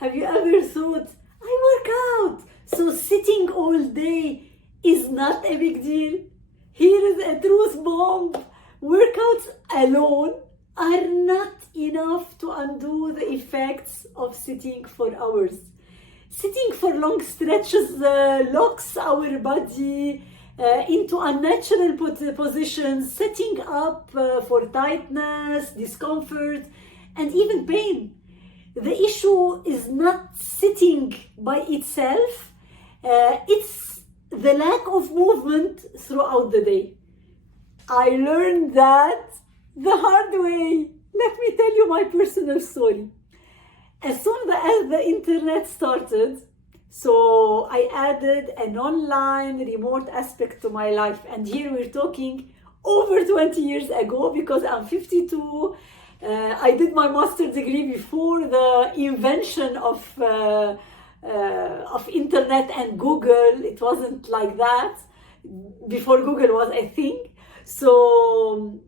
Have you ever thought, I work out, so sitting all day is not a big deal? Here is a truth bomb. Workouts alone are not enough to undo the effects of sitting for hours. Sitting for long stretches locks our body into unnatural positions, setting up for tightness, discomfort, and even pain. The issue is not sitting by itself, it's the lack of movement throughout the day. I learned that the hard way. Let me tell you my personal story. As soon as the internet started, so I added an online remote aspect to my life. And here we're talking over 20 years ago, because I'm 52. I did my master's degree before the invention of internet and Google. It wasn't like that before Google was a thing. So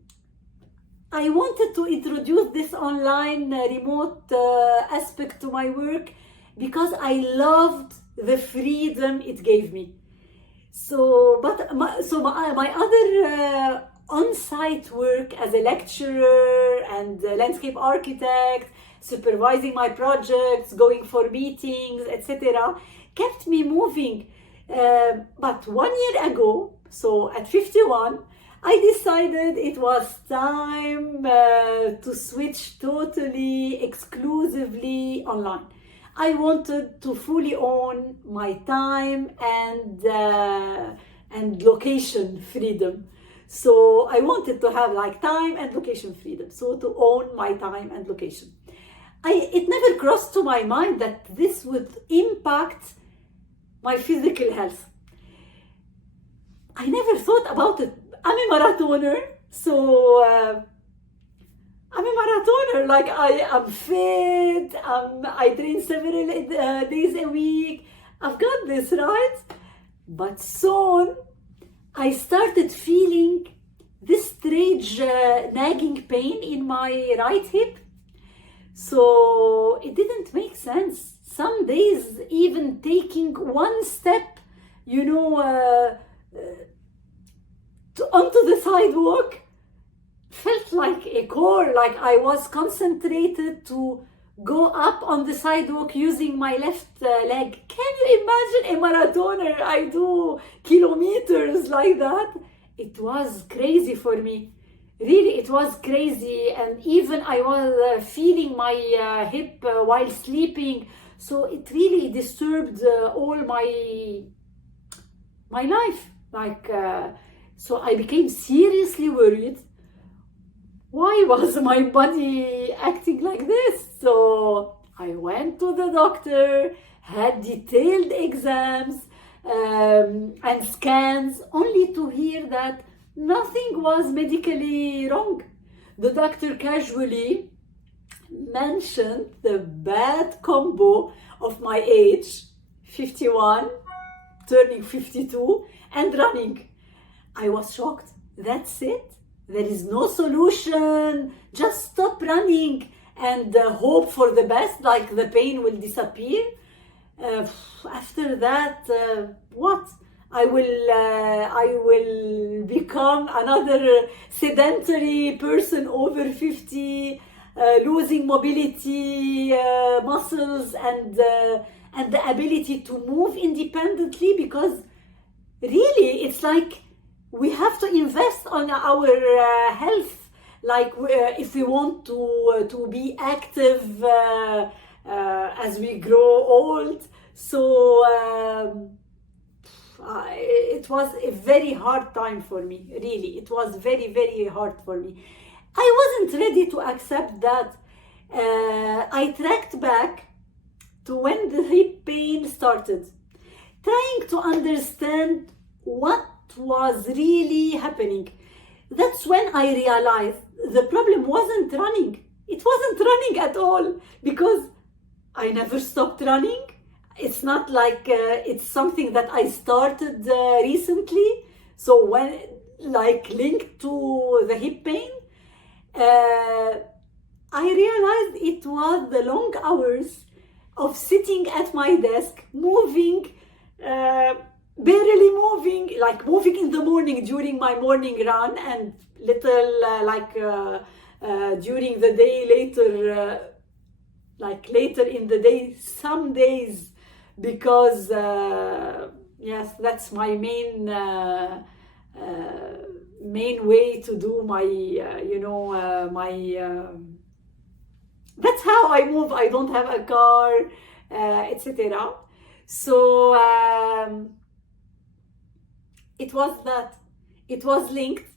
I wanted to introduce this online remote aspect to my work because I loved the freedom it gave me. So my other on-site work as a lecturer and a landscape architect, supervising my projects, going for meetings, etc., kept me moving. But 1 year ago, so at 51, I decided it was time to switch totally, exclusively online. I wanted to fully own my time and location freedom. So I wanted to have like time and location freedom. So to own my time and location. It never crossed to my mind that this would impact my physical health. I never thought about it. I'm a marathoner, so I'm a marathoner. Like I'm fit. I train several days a week. I've got this, right? But soon I started feeling this strange nagging pain in my right hip. So it didn't make sense. Some days, even taking one step, onto the sidewalk felt like a chore, like I was concentrated to go up on the sidewalk using my left leg. Can you imagine a marathoner? I do kilometers like that. It was crazy for me. Really, it was crazy. And even I was feeling my hip while sleeping. So it really disturbed all my life. So I became seriously worried. Why was my body acting like this? So I went to the doctor, had detailed exams and scans, only to hear that nothing was medically wrong. The doctor casually mentioned the bad combo of my age, 51, turning 52, and running. I was shocked. That's it? There is no solution. Just stop running and hope for the best, like the pain will disappear. After that, what? I will become another sedentary person over 50, losing mobility, muscles, and the ability to move independently, because really it's like we have to invest on our health, like if we want to be active as we grow old. So it was a very hard time for me. Really, it was very, very hard for me. I wasn't ready to accept that. I tracked back to when the hip pain started, trying to understand what was really happening. That's when I realized the problem wasn't running. It wasn't running at all, because I never stopped running. It's not like it's something that I started recently. So when linked to the hip pain, I realized it was the long hours of sitting at my desk, moving, barely moving, like moving in the morning during my morning run, and little during the day later, later in the day, some days, because yes, that's my main way to do my, that's how I move. I don't have a car, etc. So it was linked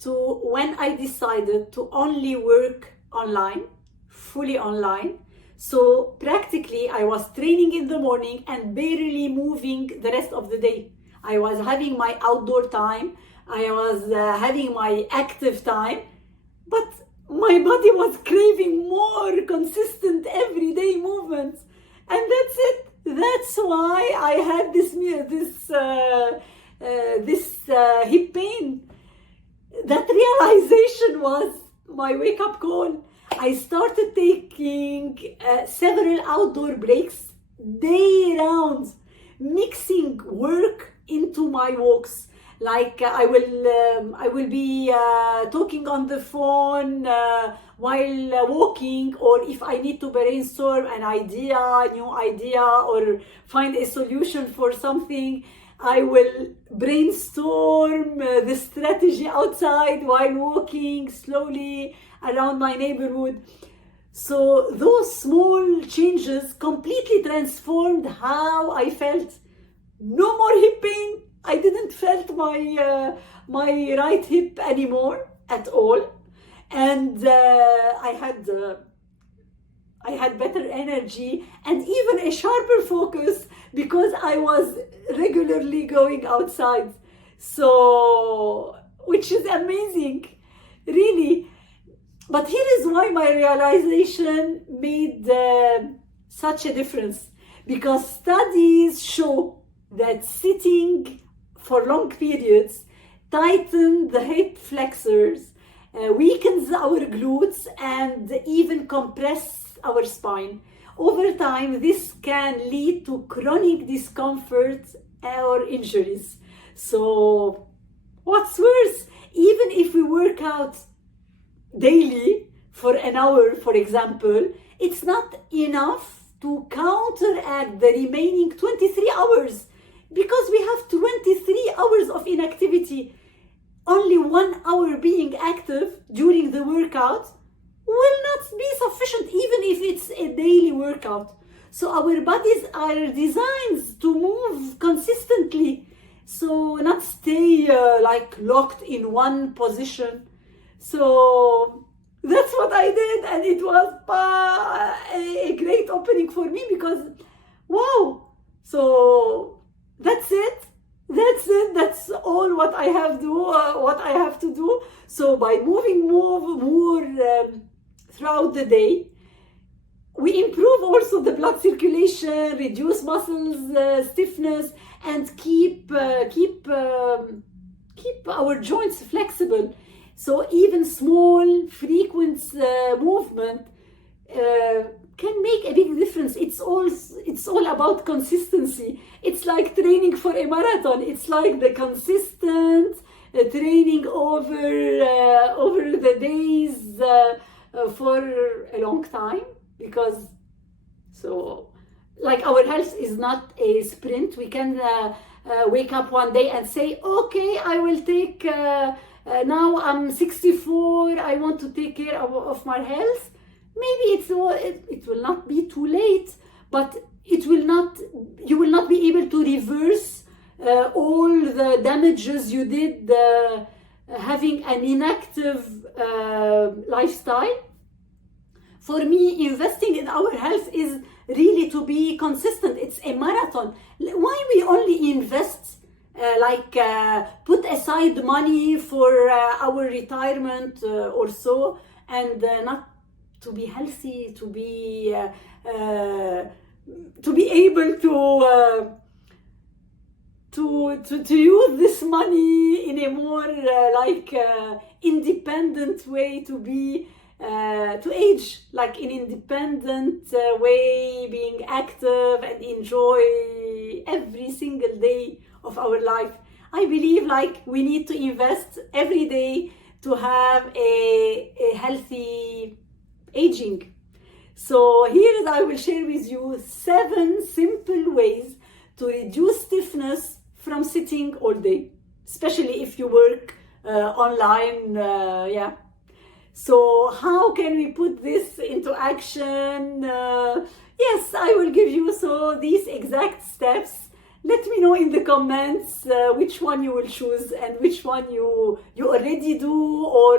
to when I decided to only work online, fully online. So practically I was training in the morning and barely moving the rest of the day. I was having my outdoor time, I was having my active time, but my body was craving more consistent everyday movements, and that's it. That's why I had this hip pain. That realization was my wake-up call. I started taking several outdoor breaks, day rounds, mixing work into my walks. Like I will be talking on the phone while walking, or if I need to brainstorm an idea, new idea, or find a solution for something, I will brainstorm the strategy outside while walking slowly around my neighborhood. So those small changes completely transformed how I felt. No more hip pain. I didn't felt my right hip anymore at all, and I had better energy and even a sharper focus because I was regularly going outside. So, which is amazing, really. But here is why my realization made such a difference, because studies show that sitting for long periods tightens the hip flexors, weakens our glutes, and even compress our spine. Over time, this can lead to chronic discomfort or injuries. So, what's worse, even if we work out daily for an hour, for example, it's not enough to counteract the remaining 23 hours, because we have 23 hours of inactivity. Only 1 hour being active during the workout will not be sufficient, even if it's a daily workout. So our bodies are designed to move consistently, so not stay locked in one position. So that's what I did, and it was a great opening for me, because wow, so that's it. That's all what I have to do. So by moving more throughout the day, we improve also the blood circulation, reduce muscles stiffness, and keep our joints flexible. So even small, frequent movement can make a big difference. It's all about consistency. It's like training for a marathon. It's like the consistent training over the days for a long time, because our health is not a sprint. We can wake up one day and say, okay, I will take now I'm 64, I want to take care of my health. Maybe it will not be too late, but you will not be able to reverse all the damages you did having an inactive lifestyle. For me, investing in our health is really to be consistent. It's a marathon. Why we only invest put aside money for our retirement or so, and not to be healthy, to be able to use this money in a more independent way, to be to age like in independent way, being active and enjoy every single day of our life. I believe like we need to invest every day to have a healthy aging. So here I will share with you 7 simple ways to reduce stiffness from sitting all day, especially if you work online. So how can we put this into action? Yes, I will give you these exact steps. Let me know in the comments which one you will choose and which one you already do, or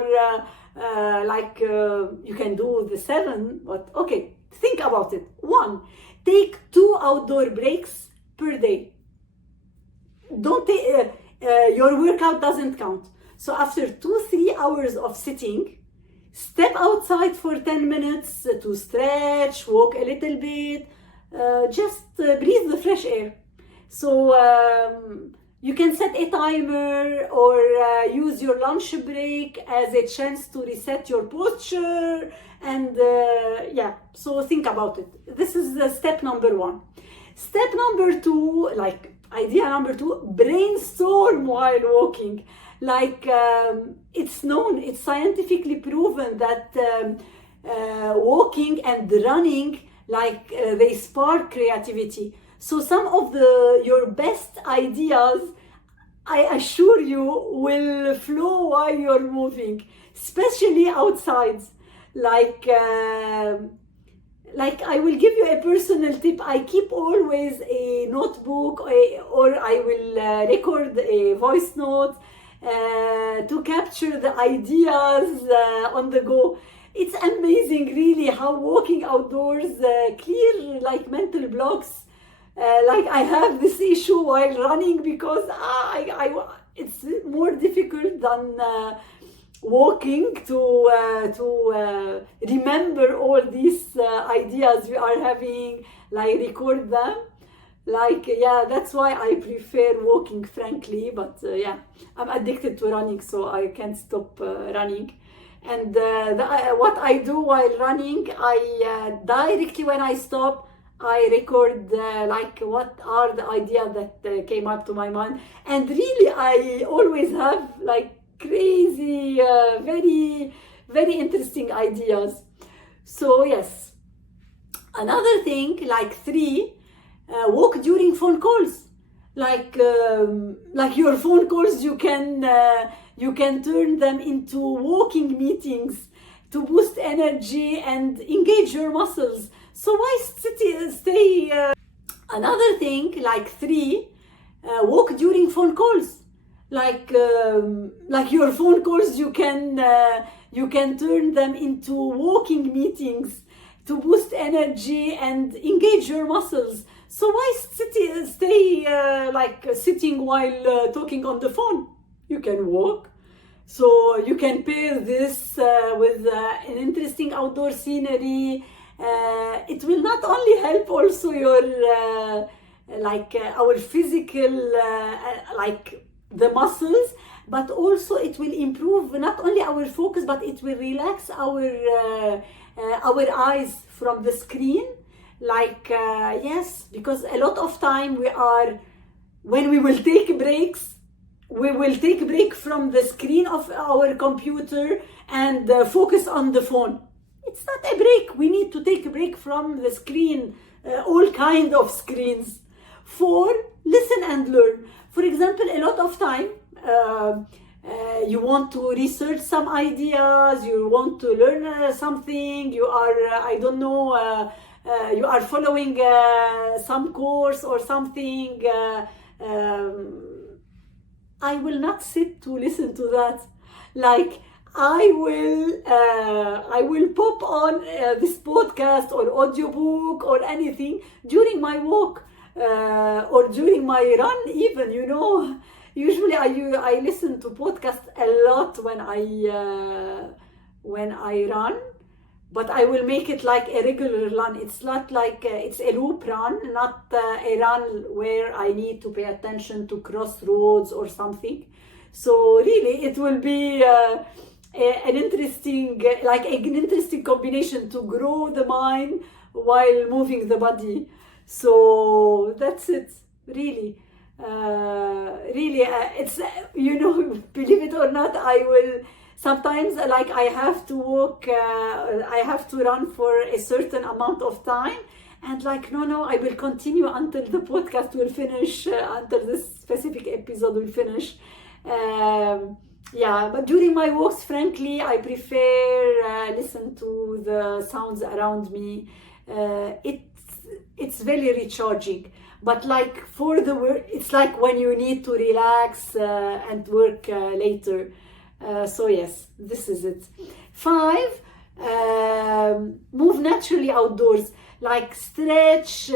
you can do the 7. But okay, think about it. 1, take 2 outdoor breaks per day. Don't take, your workout doesn't count. So after 2-3 hours of sitting, step outside for 10 minutes to stretch, walk a little bit, just breathe the fresh air. So you can set a timer or use your lunch break as a chance to reset your posture. And so think about it. This is step number 1. Step number 2, idea number 2, brainstorm while walking. It's known, it's scientifically proven that walking and running, they spark creativity. So some of your best ideas, I assure you, will flow while you're moving, especially outside. I will give you a personal tip. I keep always a notebook, or I will record a voice note to capture the ideas on the go. It's amazing really how walking outdoors clear mental blocks. I have this issue while running because it's more difficult than walking to remember all these ideas we are having, record them. That's why I prefer walking, frankly. But I'm addicted to running, so I can't stop running. And what I do while running, I directly when I stop, I record what are the ideas that came up to my mind. And really, I always have crazy, very, very interesting ideas. So yes, another thing, 3, walk during phone calls. Your phone calls, you can turn them into walking meetings to boost energy and engage your muscles. So why stay? Another thing, 3, walk during phone calls. Your phone calls, you can turn them into walking meetings to boost energy and engage your muscles. So why stay sitting while talking on the phone? You can walk. So you can pair this with an interesting outdoor scenery. It will not only help also your our physical the muscles, but also it will improve not only our focus, but it will relax our eyes from the screen. Yes, because a lot of time when we will take breaks, we will take a break from the screen of our computer and focus on the phone. It's not a break. We need to take a break from the screen, all kind of screens. 4, listen and learn. For example, a lot of time you want to research some ideas, you want to learn something, you are, you are following some course or something. I will not sit to listen to that. I will pop on this podcast or audiobook or anything during my walk or during my run even, Usually I listen to podcasts a lot when I run, but I will make it like a regular run. It's not it's a loop run, not a run where I need to pay attention to crossroads or something. So really it will be an interesting combination to grow the mind while moving the body. So that's it, really. It's believe it or not, I will sometimes, like, I have to walk, I have to run for a certain amount of time, and like, no, I will continue until the podcast will finish, until this specific episode will finish. But during my walks, frankly, I prefer listen to the sounds around me. It's very recharging. But like for the work, it's like when you need to relax and work later. So yes, this is it. 5, move naturally outdoors. Like stretch,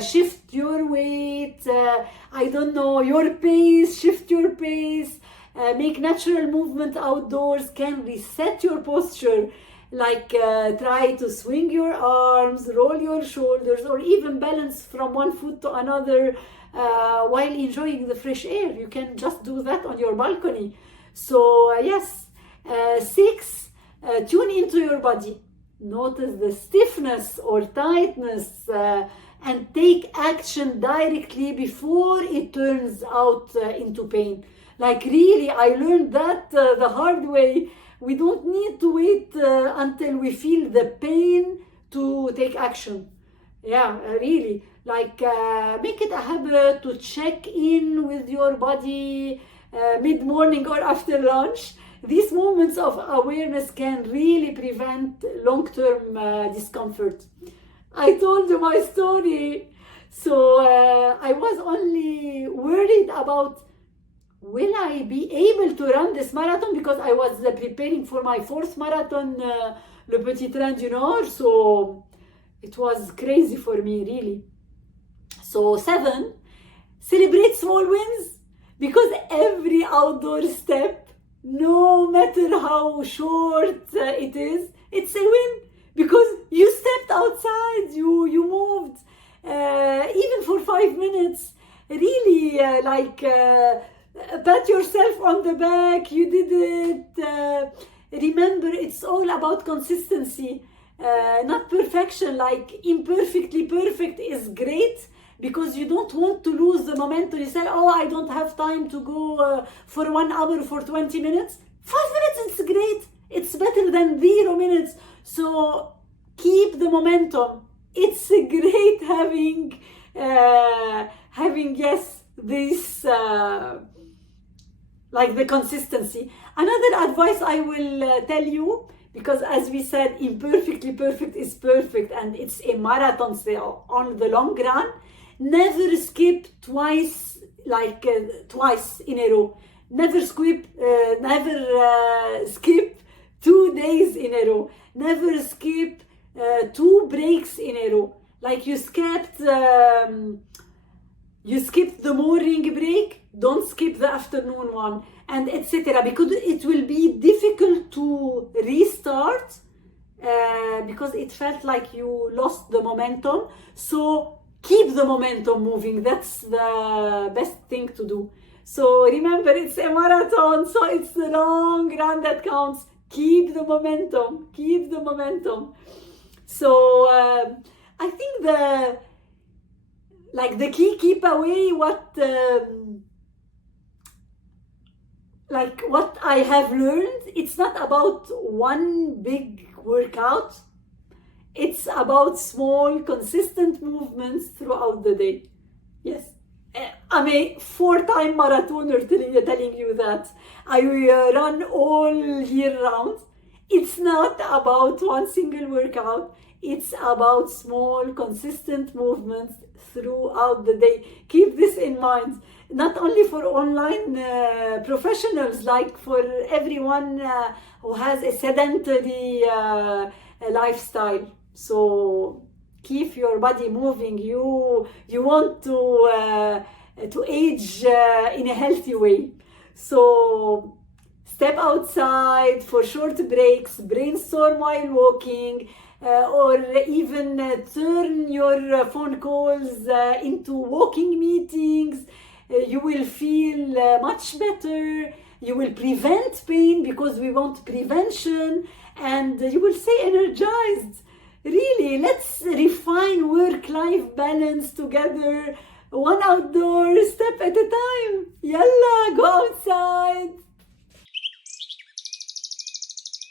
shift your weight, your pace, shift your pace. Make natural movement outdoors can reset your posture. Like try to swing your arms, roll your shoulders, or even balance from one foot to another while enjoying the fresh air. You can just do that on your balcony. So yes. 6, tune into your body. Notice the stiffness or tightness and take action directly before it turns out into pain. Like really, I learned that the hard way. We don't need to wait until we feel the pain to take action. Yeah, really. Like make it a habit to check in with your body mid-morning or after lunch. These moments of awareness can really prevent long-term discomfort. I told you my story. So I was only worried about, will I be able to run this marathon? Because I was preparing for my 4th marathon, Le Petit Train du Nord. So it was crazy for me, really. So 7, celebrate small wins, because every outdoor step, no matter how short it is, it's a win. Because you stepped outside, you moved, even for 5 minutes. Really, pat yourself on the back, you did it. Remember, it's all about consistency, not perfection. Like imperfectly perfect is great, because you don't want to lose the momentum. You say, oh, I don't have time to go for 1 hour, for 20 minutes. 5 minutes, it's great. It's better than 0 minutes. So keep the momentum. It's great having yes, this like the consistency. Another advice I will tell you, because as we said, imperfectly perfect is perfect, and it's a marathon. So on the long run, never skip twice in a row. Never skip 2 days in a row. Never skip 2 breaks in a row. Like you skipped the morning break, don't skip the afternoon one, and etc. Because it will be difficult to restart because it felt like you lost the momentum. So keep the momentum moving. That's the best thing to do. So remember, it's a marathon, so it's the long run that counts. Keep the momentum. Keep the momentum. So I think the key, keep away what I have learned. It's not about one big workout. It's about small, consistent movements throughout the day. Yes. I'm a 4-time marathoner telling you that. I run all year round. It's not about one single workout. It's about small, consistent movements throughout the day. Keep this in mind. Not only for online professionals, like for everyone who has a sedentary lifestyle. So keep your body moving. You want to age in a healthy way. So step outside for short breaks, brainstorm while walking, or even turn your phone calls into walking meetings. You will feel much better. You will prevent pain because we want prevention, and you will say energized. Really, let's refine work-life balance together, one outdoor step at a time.